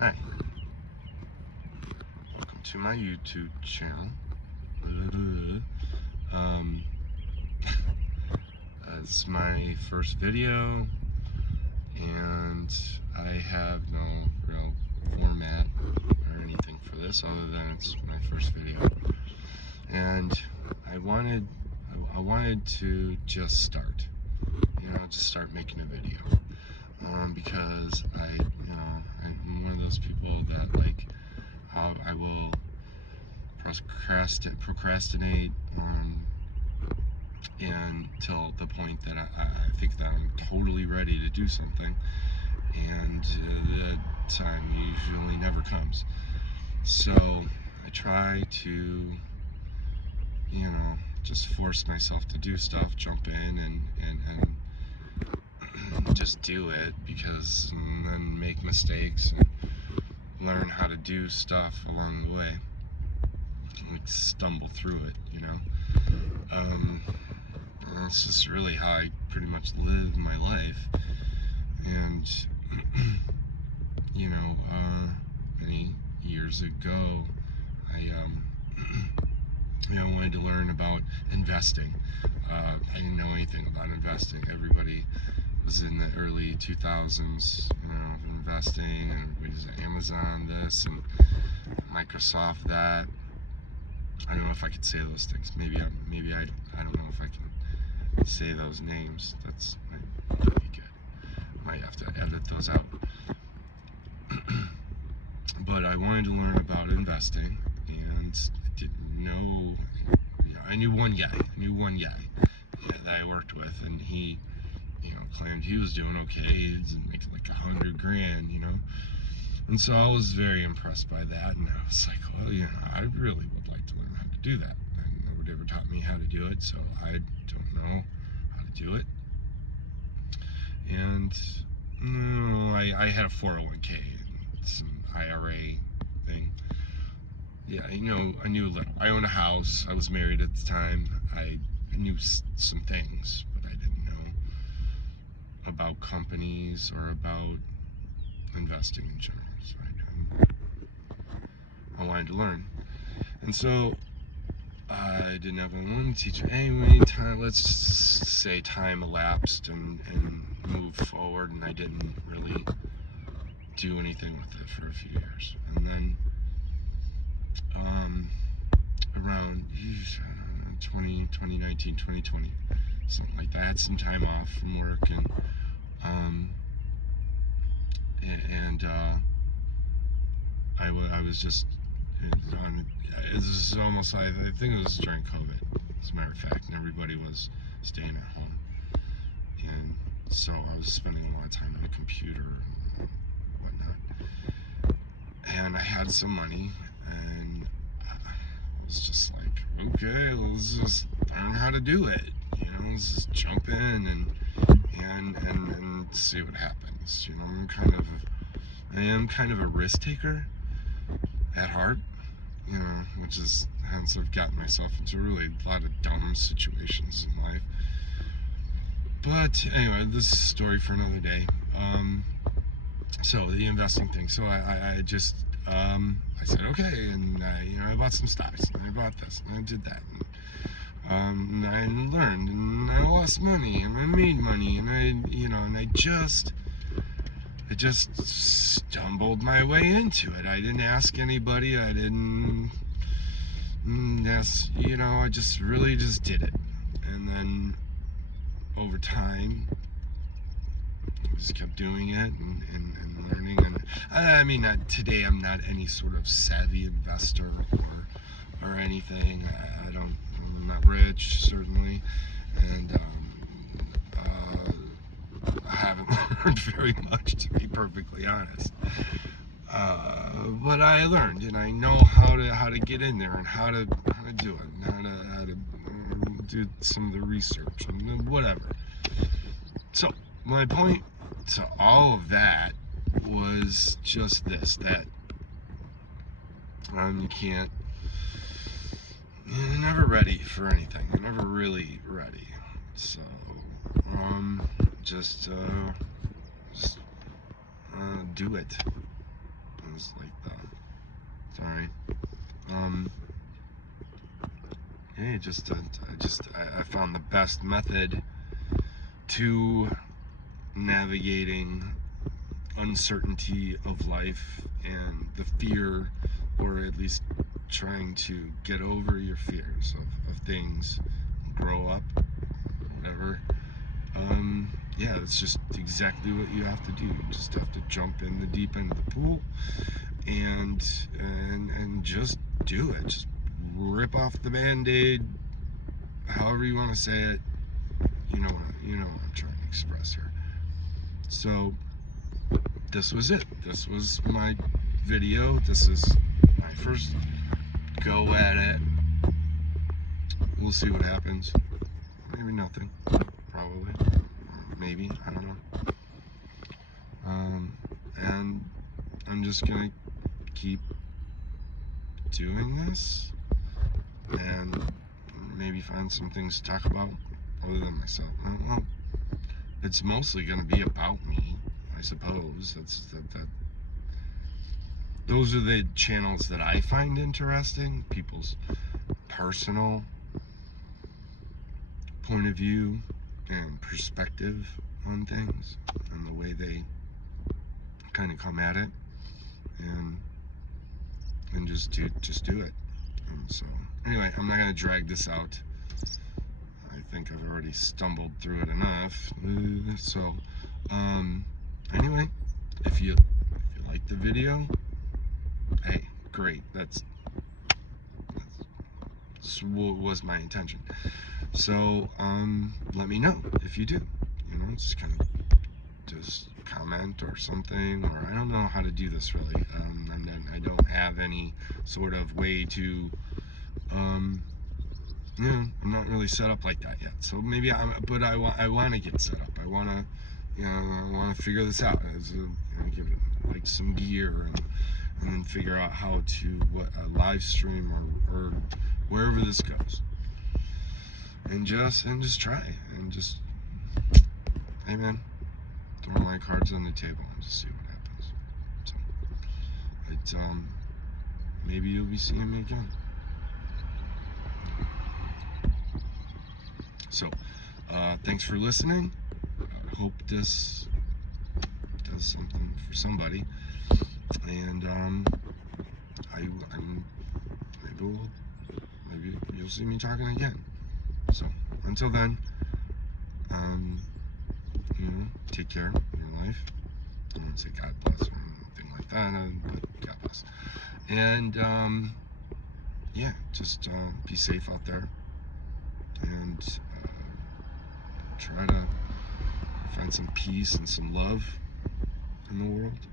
Hi, welcome to my YouTube channel. Um, it's my first video, and I have no real format or anything for this other than it's my first video. And I wanted to just start, just start making a video. Because I'm one of those people that I will procrastinate until the point that I think that I'm totally ready to do something, and the time usually never comes. So I try to, just force myself to do stuff, jump in and just do it, and then make mistakes and learn how to do stuff along the way, stumble through it, it's just really how I pretty much live my life. And many years ago, I wanted to learn about investing. I didn't know anything about investing. Everybody was in the early 2000s, investing, and everybody's at Amazon this and Microsoft that. I don't know if I could say those things. Maybe I don't know if I can say those names. That might be good. Might have to edit those out. But I wanted to learn about investing, and I didn't know. I knew one guy that I worked with, and he, claimed he was doing okay. He's making like $100,000, And so I was very impressed by that, and I was like, well, I really would like to learn how to do that. And nobody ever taught me how to do it, so I don't know how to do it. And I had a 401k and some IRA thing. Yeah, I knew a little. I owned a house. I was married at the time. I knew some things, but I didn't know about companies or about investing in general. So I wanted to learn, and so I didn't have one teacher. Anyway, let's say time elapsed and moved forward, and I didn't really do anything with it for a few years. And then around 2019, 2020, something like that, I had some time off from work, and I was just on. It was almost, I think it was during COVID, as a matter of fact, and everybody was staying at home, and so I was spending a lot of time on the computer and whatnot, and I had some money, and I was just like, okay, let's just learn how to do it, let's just jump in and see what happens. I am kind of a risk taker at heart, which is hence I've gotten myself into really a lot of dumb situations in life. But anyway, this is a story for another day. So the investing thing. So I just I said okay, and I bought some stocks, and I bought this, and I did that, and I learned, and I lost money, and I made money, and I just stumbled my way into it. I didn't ask anybody. I didn't ask, I just really just did it. And then over time, I just kept doing it and learning. And I mean, today I'm not any sort of savvy investor or anything. I'm not rich, certainly. And I haven't learned very much, to be perfectly honest. But I learned, and I know how to get in there, and how to do it, and how to do some of the research and whatever. So my point to all of that was just this: that you're never ready for anything. You're never really ready. So just do it. was like sorry. Hey, I found the best method to navigating uncertainty of life and the fear, or at least trying to get over your fears of things, grow up, whatever. Yeah, it's just exactly what you have to do. You just have to jump in the deep end of the pool and just do it. Just rip off the Band-Aid, however you want to say it. You know what I'm trying to express here. So this was it. This was my video. This is my first go at it. We'll see what happens. Maybe nothing. Probably. Maybe. I don't know. And I'm just gonna keep doing this and maybe find some things to talk about other than myself. Well, it's mostly gonna be about me, I suppose. Those are the channels that I find interesting, people's personal point of view and perspective on things and the way they kind of come at it, and just do it. And so anyway, I'm not going to drag this out. I think I've already stumbled through it enough. So anyway, if you like the video, hey, great. That's what was my intention. So let me know if you do. Just kind of just comment or something, or I don't know how to do this really. I don't have any sort of way to I'm not really set up like that yet. So maybe I want to get set up. I want to figure this out. Give it like some gear and then figure out how to live stream or wherever this goes. And just try and just, hey man, throw my cards on the table and just see what happens. So maybe you'll be seeing me again. So thanks for listening. I hope this does something for somebody, and maybe you'll see me talking again. So until then, take care in your life. I won't say God bless or anything like that, but God bless. And yeah, just be safe out there, and try to find some peace and some love in the world.